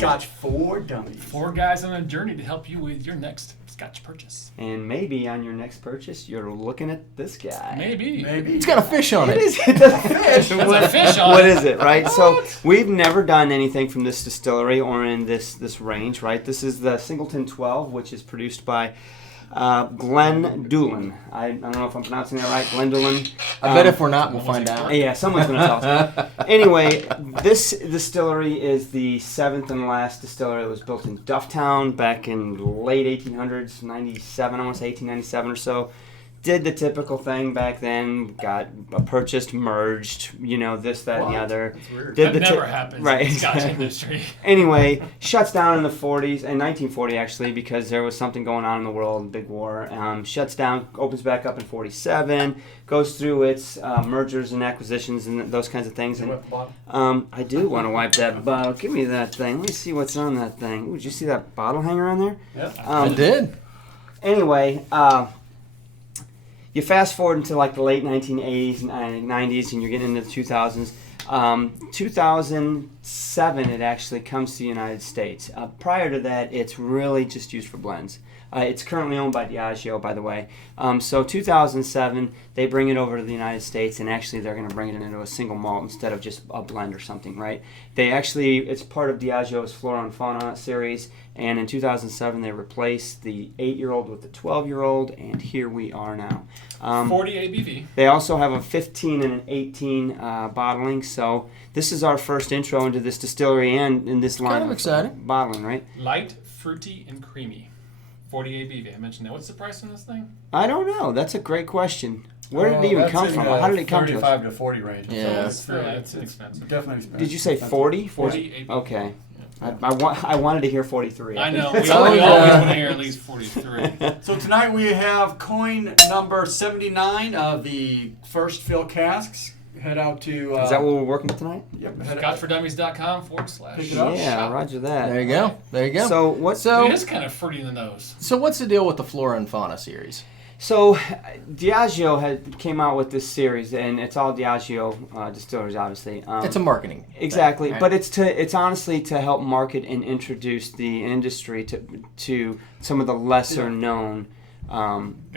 Scotch for Dummies. 4 guys on a journey to help you with your next Scotch purchase. And maybe on your next purchase, you're looking at this guy. Maybe. Maybe. It's got a fish on it. It does a fish. There's a fish on What it. is it, right? So we've never done anything from this distillery or in this range, right? This is the Singleton 12, which is produced by Glendullan. I don't know if I'm pronouncing that right. Glendullan. I bet if we're not, we'll find out. Yeah, someone's going to tell us. Anyway, this distillery is the 7th and last distillery that was built in Dufftown back in late 1800s, 97, I want to say 1897 or so. Did the typical thing back then, got purchased, merged, this, that, and the other. That's weird. Did That never happens right, in the Scotch exactly. industry. Anyway, shuts down in the 40s, in 1940 actually, because there was something going on in the world, big war. Shuts down, opens back up in 47, goes through its mergers and acquisitions and those kinds of things. And I do want to wipe that bottle. Give me that thing. Let me see what's on that thing. Ooh, did you see that bottle hanger on there? Yeah. I did. Anyway, you fast forward into like the late 1980s and 90s, and you're getting into the 2000s. 2007, it actually comes to the United States. Prior to that, it's really just used for blends. It's currently owned by Diageo, by the way. So 2007, they bring it over to the United States, and actually they're going to bring it into a single malt instead of just a blend or something, right? It's part of Diageo's Flora and Fauna series, and in 2007 they replaced the 8-year-old with the 12-year-old, and here we are now. 40 ABV. They also have a 15 and an 18 bottling, so this is our first intro into this distillery and in this line Kind of exciting. bottling, right? Light, fruity, and creamy. 40 ABV. I mentioned that. What's the price on this thing? I don't know. That's a great question. Where did it even That's come in from? the How did it come to us? 35 to 40 range. Yeah. So It's expensive. definitely expensive. Did you say 40? 40 ABV. Okay. I wanted to hear 43. I know. think. We always want to hear at least 43. So tonight we have coin number 79 of the first fill casks. Head out to... Is that what we're working with tonight? Yep. ScotchForDummies.com / Pick it up. Yeah, roger that. There you go. There you go. So what's It is kind of fruity in the nose. So what's the deal with the Flora and Fauna series? So Diageo came out with this series, and it's all Diageo distilleries, obviously. It's a marketing Exactly, thing, right? but it's honestly to help market and introduce the industry to some of the lesser known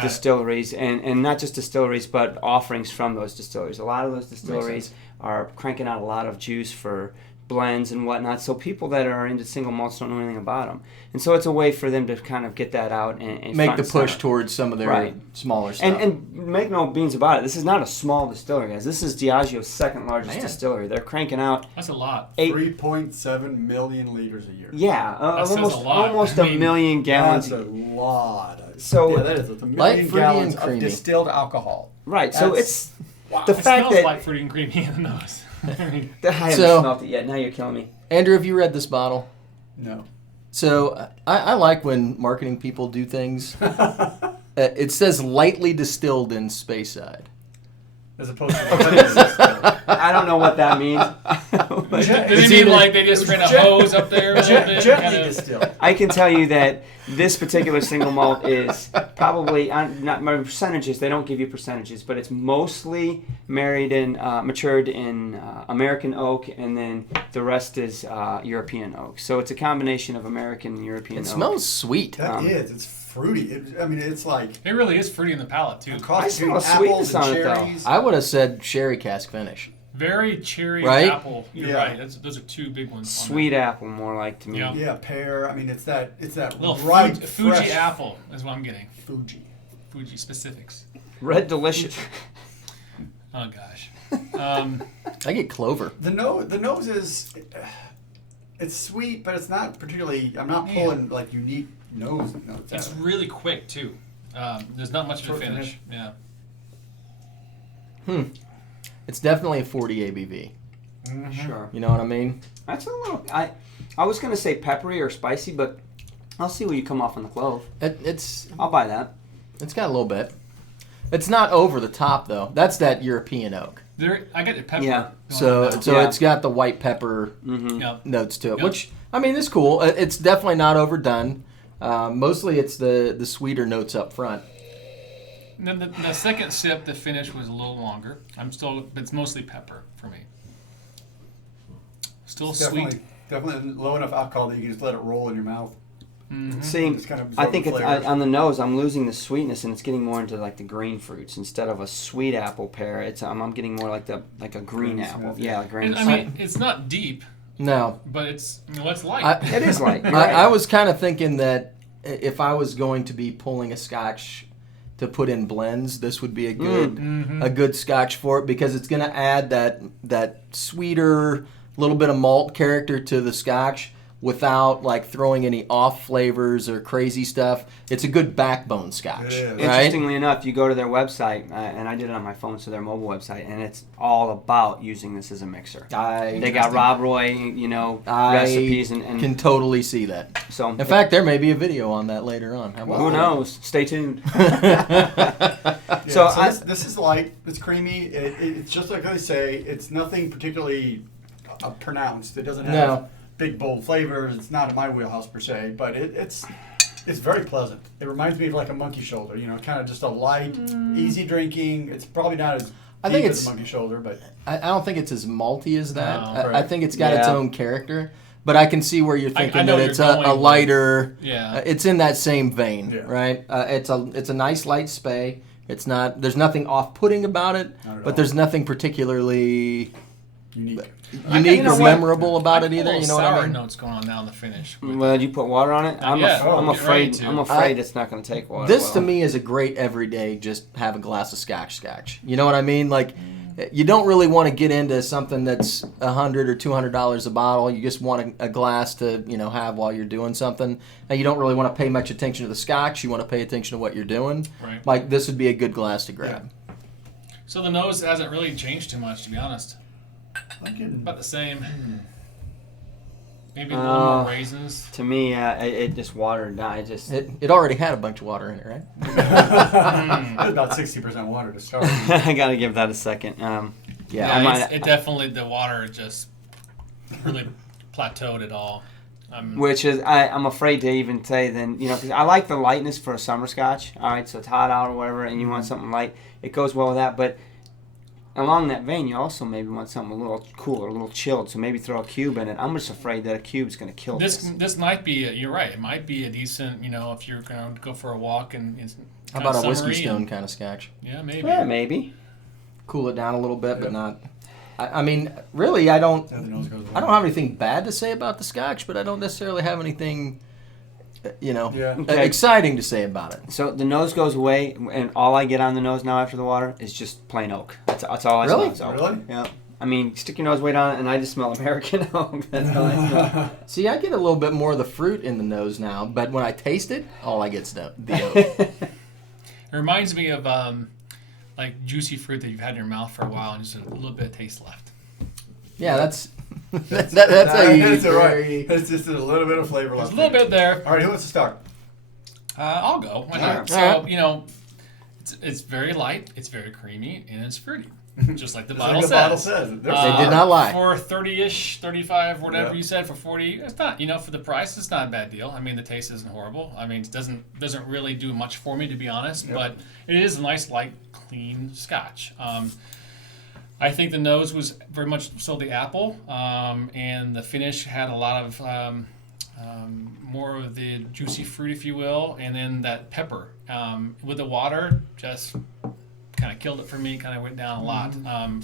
distilleries, and not just distilleries, but offerings from those distilleries. A lot of those distilleries are cranking out a lot of juice for blends and whatnot, so people that are into single malts don't know anything about them. And so it's a way for them to kind of get that out and make front the and push center. towards some of their Right. smaller stuff. And make no beans about it, this is not a small distillery, guys. This is Diageo's second largest Man. distillery. They're cranking out That's a lot. 3.7 million liters a year. that says a lot. almost I a mean, million gallons. That's a lot. So- yeah, that is a Light, million fruity, gallons and of creamy. distilled alcohol. Right, so That's- it's Wow. the It fact smells that like fruity and creamy in the nose. I mean, I haven't So- smelled it yet. Now you're killing me. Andrew, have you read this bottle? No. So I like when marketing people do things. It says lightly distilled in Speyside. As opposed to... I don't know what that means. does It's it mean either- like they just ran a hose up there a little bit? Gently kinda- distilled. I can tell you that this particular single malt is probably not my percentages. They don't give you percentages, but it's mostly matured in American oak, and then the rest is European oak. So it's a combination of American and European It oak. smells sweet. That is. It's fruity. It's like... It really is fruity in the palate, too. a cross I between smell apples sweetness and on it, though. cherries. I would have said sherry cask finish. Very cherry Right? apple. You're Yeah. right. Those are two big ones. on Sweet apple, more like to me. Yeah. Yeah, pear. I mean, it's that that. Little ripe, Fuji fresh apple is what I'm getting. Fuji. Fuji specifics. Red delicious. Oh, gosh. I get clover. The nose is... It's sweet, but it's not particularly... I'm not pulling, like, unique nose notes out It's of it. really quick, too. There's not much of a Short finish. finish. Yeah. It's definitely a 40 ABV. Sure. You know what I mean? That's a little. I was gonna say peppery or spicy, but I'll see what you come off on the clove. It's I'll buy that. got a little bit. It's not over the top though. That's that European oak. I get the pepper. Yeah. So going Yeah. it's got the white pepper Mm-hmm. now. Yep. notes to it, Yep. which I mean is cool. It's definitely not overdone. Mostly it's the sweeter notes up front. And then the second sip, the finish was a little longer. But it's mostly pepper for me. Still It's sweet. definitely Definitely low enough alcohol that you can just let it roll in your mouth. See, Just kind of I absorb think the it's, flavors. on the nose, I'm losing the sweetness, and it's getting more into like the green fruits instead of a sweet apple pear. It's I'm getting more like a green Granny apple. Smith, Yeah, Granny And, I mean, it's not deep, No. but it's light. It is light. You're right. I was kind of thinking that if I was going to be pulling a scotch to put in blends, this would be a good scotch for it, because it's going to add that sweeter little bit of malt character to the scotch without like throwing any off flavors or crazy stuff. It's a good backbone scotch. It is. Right? Interestingly enough, you go to their website, and I did it on my phone, so their mobile website, and it's all about using this as a mixer. They got Rob Roy, recipes, and can totally see that. so. In fact, there may be a video on that later on. How about who that? knows? Stay tuned. Yeah, So so I- this is light. It's creamy. It's just like they say. It's nothing particularly pronounced. It doesn't have No. big bold flavors. It's not in my wheelhouse per se, but it's very pleasant. It reminds me of like a monkey shoulder. Kind of just a light, easy drinking. It's probably not as I think deep it's- as a monkey shoulder, but I don't think it's as malty as that. No. I Right. think it's got its Yeah. own character. But I can see where you're I thinking know that you're it's going a with- lighter. Yeah. It's in that same vein, Yeah. right? It's a nice light spay. It's not. There's nothing off-putting about it, Not at but all. there's nothing particularly unique. unique you know or what? memorable about it I either. pull You know what sour I mean? notes going on now in the finish. Well, did you put water on it? I'm, Yeah. I'm Oh, get afraid. ready to. I'm afraid it's not going to take water. This well. to me is a great everyday. Just have a glass of scotch. You know what I mean? Like, you don't really want to get into something that's $100 or $200 a bottle. You just want a glass to have while you're doing something. And you don't really want to pay much attention to the scotch. You want to pay attention to what you're doing. Right. Like, this would be a good glass to grab. So the nose hasn't really changed too much, to be honest. I'm getting About the same. Maybe a little more raisins. To me, it just watered down. It already had a bunch of water in it, right? It's about 60% water to start. I got to give that a second. I Yeah, might- it definitely, the water just really plateaued it all. Which is, I'm afraid to even say then, because I like the lightness for a summer scotch. All right, so it's hot out or whatever, and you want something light. It goes well with that, but along that vein, you also maybe want something a little cooler, a little chilled, so maybe throw a cube in it. I'm just afraid that a cube's going to kill this. This might be, you're right, it might be a decent, if you're going to go for a walk and it's How kinda about a whiskey summery stone and- kind of scotch? Yeah, maybe. Yeah, maybe. Cool it down a little bit, but Yep. not. I mean, really, I don't. Yeah, the nose goes I don't have anything bad to say about the scotch, but I don't necessarily have anything, Yeah. Okay. exciting to say about it. So the nose goes away, and all I get on the nose now after the water is just plain oak. That's all I Really? smell. is oak. Really? Yeah. I mean, stick your nose way down, and I just smell American oak. That's all I smell. See, I get a little bit more of the fruit in the nose now, but when I taste it, all I get's the oak. It reminds me of like juicy fruit that you've had in your mouth for a while and just a little bit of taste left. Yeah, that's that's how you. That's all right. very- It's just a little bit of flavor There's left. a little bit there. All right, who wants to start? I'll go. Why All not? right. So, All right. it's very light, it's very creamy, and it's fruity. Just like the Just bottle like the says. bottle says. They did not lie. For 30-ish, 35, whatever Yeah. you said, for 40, it's not, for the price, it's not a bad deal. I mean, the taste isn't horrible. I mean, it doesn't really do much for me, to be honest, Yep. but it is a nice, light, clean scotch. I think the nose was very much so the apple, and the finish had a lot of more of the juicy fruit, if you will, and then that pepper. With the water, just kind of killed it for me, kind of went down a lot.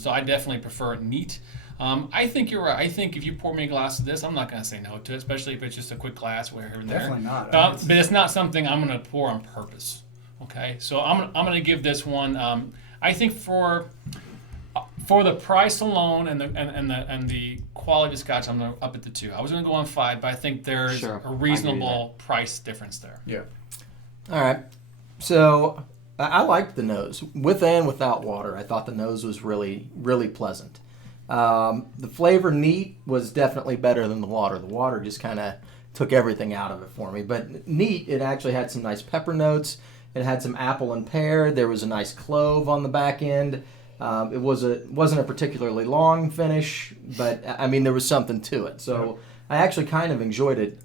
So I definitely prefer it neat. I think you're right. I think if you pour me a glass of this, I'm not going to say no to it, especially if it's just a quick glass here and there. Definitely not. But it's not something I'm going to pour on purpose. Okay, so I'm going to give this one. I think for the price alone and the quality of the scotch, I'm going to up it to 2. I was going to go on 5, but I think there's Sure, I a agree with reasonable price difference there. Yeah. All right, so I liked the nose with and without water. I thought the nose was really, really pleasant. The flavor neat was definitely better than the water. The water just kind of took everything out of it for me. But neat, it actually had some nice pepper notes. It had some apple and pear. There was a nice clove on the back end. It wasn't a particularly long finish, but I mean there was something to it. So I actually kind of enjoyed it.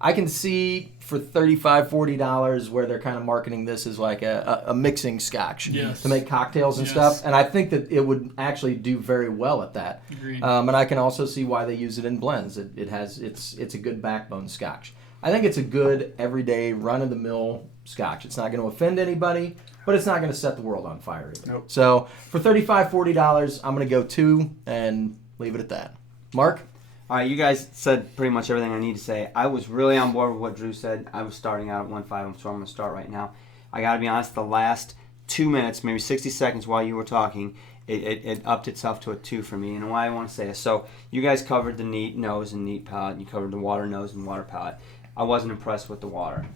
I can see for $35-$40 where they're kind of marketing this as like a mixing scotch Yes. to make cocktails and Yes. stuff. And I think that it would actually do very well at that. Agreed. And I can also see why they use it in blends. It's a good backbone scotch. I think it's a good everyday run-of-the-mill scotch. It's not going to offend anybody, but it's not going to set the world on fire either. Nope. So for $35-$40, I'm going to go 2 and leave it at that. Mark? All right, you guys said pretty much everything I need to say. I was really on board with what Drew said. I was starting out at 1.5, so I'm going to start right now. I got to be honest, the last 2 minutes, maybe 60 seconds while you were talking, it upped itself to a 2 for me. And why I want to say this. So you guys covered the neat nose and neat palate. You covered the water nose and water palate. I wasn't impressed with the water.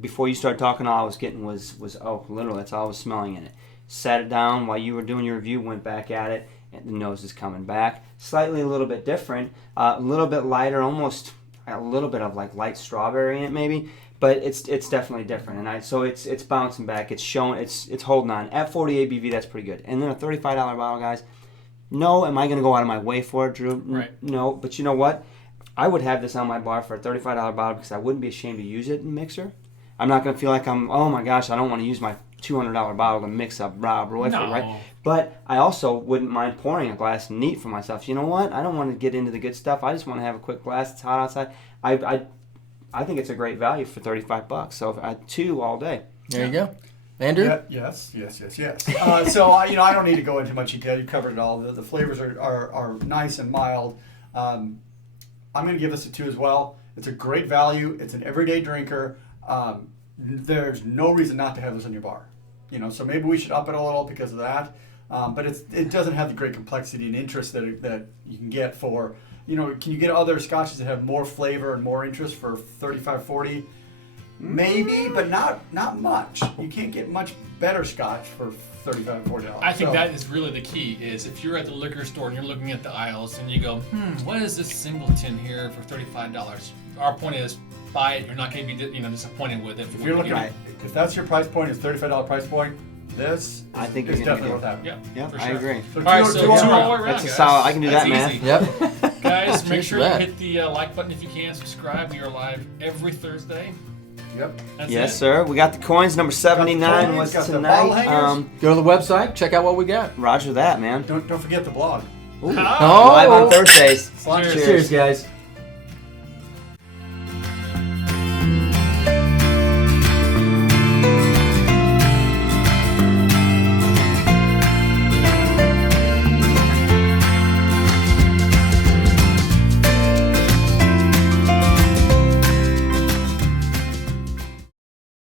Before you started talking, all I was getting was literally that's all I was smelling in it. Sat it down while you were doing your review, went back at it, and the nose is coming back. Slightly a little bit different, a little bit lighter, almost a little bit of like light strawberry in it maybe, but it's definitely different. And so it's bouncing back, it's showing, it's holding on. At 40 ABV, that's pretty good. And then a $35 bottle, guys. No, am I going to go out of my way for it, Drew? Right. No, but you know what? I would have this on my bar for a $35 bottle because I wouldn't be ashamed to use it in a mixer. I'm not going to feel like oh my gosh, I don't want to use my $200 bottle to mix up Rob Roy, No. right? But I also wouldn't mind pouring a glass neat for myself. You know what? I don't want to get into the good stuff. I just want to have a quick glass. It's hot outside. I think it's a great value for $35. So I 2 all day. There you go. Andrew? Yeah, yes. So I don't need to go into much detail. You covered it all. The flavors are nice and mild. I'm going to give this a 2 as well. It's a great value. It's an everyday drinker. There's no reason not to have this in your bar. So maybe we should up it a little because of that. But it doesn't have the great complexity and interest that you can get for, can you get other scotches that have more flavor and more interest for $35-$40? Maybe, but not much. You can't get much better scotch for $35-$40. I think that is really the key, is if you're at the liquor store and you're looking at the aisles and you go, what is this Singleton here for $35? Our point is, buy it. You're not going to be disappointed with it. If you're looking at, if that's your price point, is $35 price point, this I think is you're gonna definitely get worth having. Yeah, Yeah, for I sure. agree. So All right, two so all 2 all the around. way around, That's a guys. solid. I can do That's that math. easy. Yep. Guys, make Cheers sure for you that. hit the like button if you can. Subscribe. We are live every Thursday. Yep. That's Yes, it. sir. We got the coins. Number 79 coins, was got the bottle tonight. hangers. Go to the website, check out what we got. Roger that, man. Don't forget the blog. Oh. Live on Thursdays. Cheers. Cheers, guys.